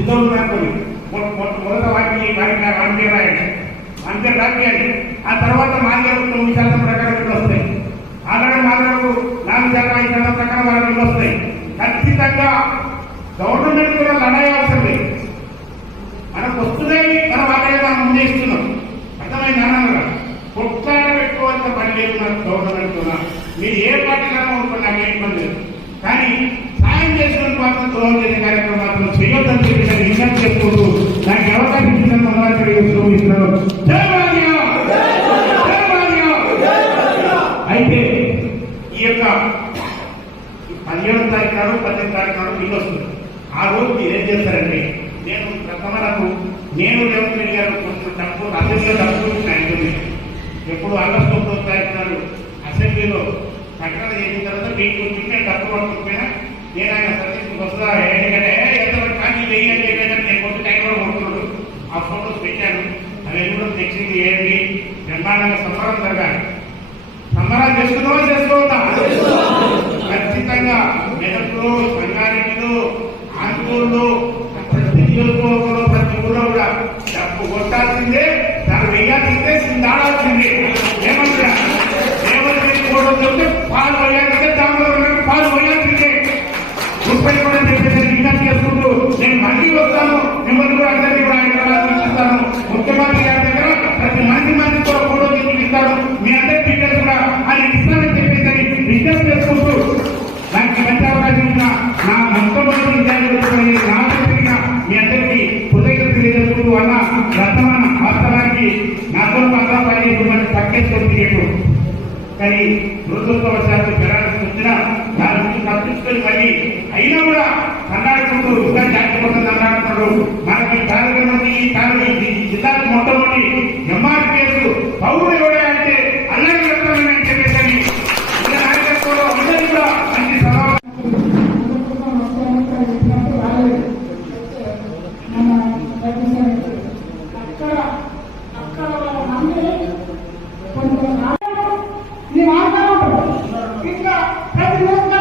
సిద్ధులు అనుకోని మొదట వాటిని వాటిని వాటి రాయండి అంతే రాపియాలి ఆ తర్వాత మాల్యాలు తొమ్మిది శాతం ప్రకారం ఇళ్ళు వస్తాయి. అలాగే మాల్యాలు నాలుగు శాతం ఐదు శాతం ప్రకారం వాళ్ళకి ఇళ్ళు వస్తాయి. ఖచ్చితంగా గవర్నమెంట్ కూడా లడాయాల్సింది మనకు వస్తున్నాయి మన వాళ్ళే మనం ముందే ఇస్తున్నాం. అర్థమైంది అన్నాను కొట్లాట పెట్టుకోవాల్సిన పని లేదు నాకు గవర్నమెంట్ కూడా. మీరు ఏ పార్టీలో ఉంటుంది నాకు ఏం పని లేదు. కానీ సాయం చేసిన మాత్రం ద్రోహం చేసే కార్యక్రమం మాత్రం చేయొద్దని ఈ యొక్క పదిహేడు తారీఖు నాడు పద్దెనిమిది తారీఖు నాడు బిల్లు వస్తుంది. ఆ రోజు మీరు ఏం చేస్తారంటే నేను ప్రథమలకు నేను రేవంత్ రెడ్డి గారు కొంచెం తప్పు అసెంబ్లీలో తప్పు ఉంటుంది ఎప్పుడు ఆగస్టు ఒకటో తారీఖు నాడు అసెంబ్లీలో ప్రకటన చేసిన తర్వాత మీకు నేను తప్పు పట్టుకుపోయినా నేను ఆయన సర్వీస్కి వస్తా ఎందుకంటే ఎంతవరకు కానీ వెయ్యండి ఏంటంటే నేను కొంత టైం కూడా కొడుతున్నాడు. ఆ ఫోటోస్ పెట్టాను అవి కూడా తెచ్చింది ఏంటి బ్రహ్మాండంగా సంబరం జరగాలి. సంబరాలు చేసుకుందామా చేసుకో ఆందోళనలు ప్రతి నియోజకవర్గంలో ప్రతి ఊళ్ళో కూడా. డబ్బు కొట్టాల్సిందే దాన్ని వేయాల్సిందే దాడాల్సిందే పట్టించుకుంటున్నాడు కానీ దురదృష్టవశాత్తు జనాలకు వచ్చిన దాని నుంచి పట్టించుకొని మరి అయినా కూడా కర్ణాటకలో ఇంకా జాగ్రత్త అన్నాడు మనకి కార్యక్రమాన్ని కార్యక్రమం జిల్లాకు మొట్టమొదటి ఎంఆర్పిఎస్ పౌరులు ఎవడే అంటే అల్లరి వ్యక్తమని చెప్పేసి నాయకత్వంలో కూడా ఇంకా ప్రతి ఒక్క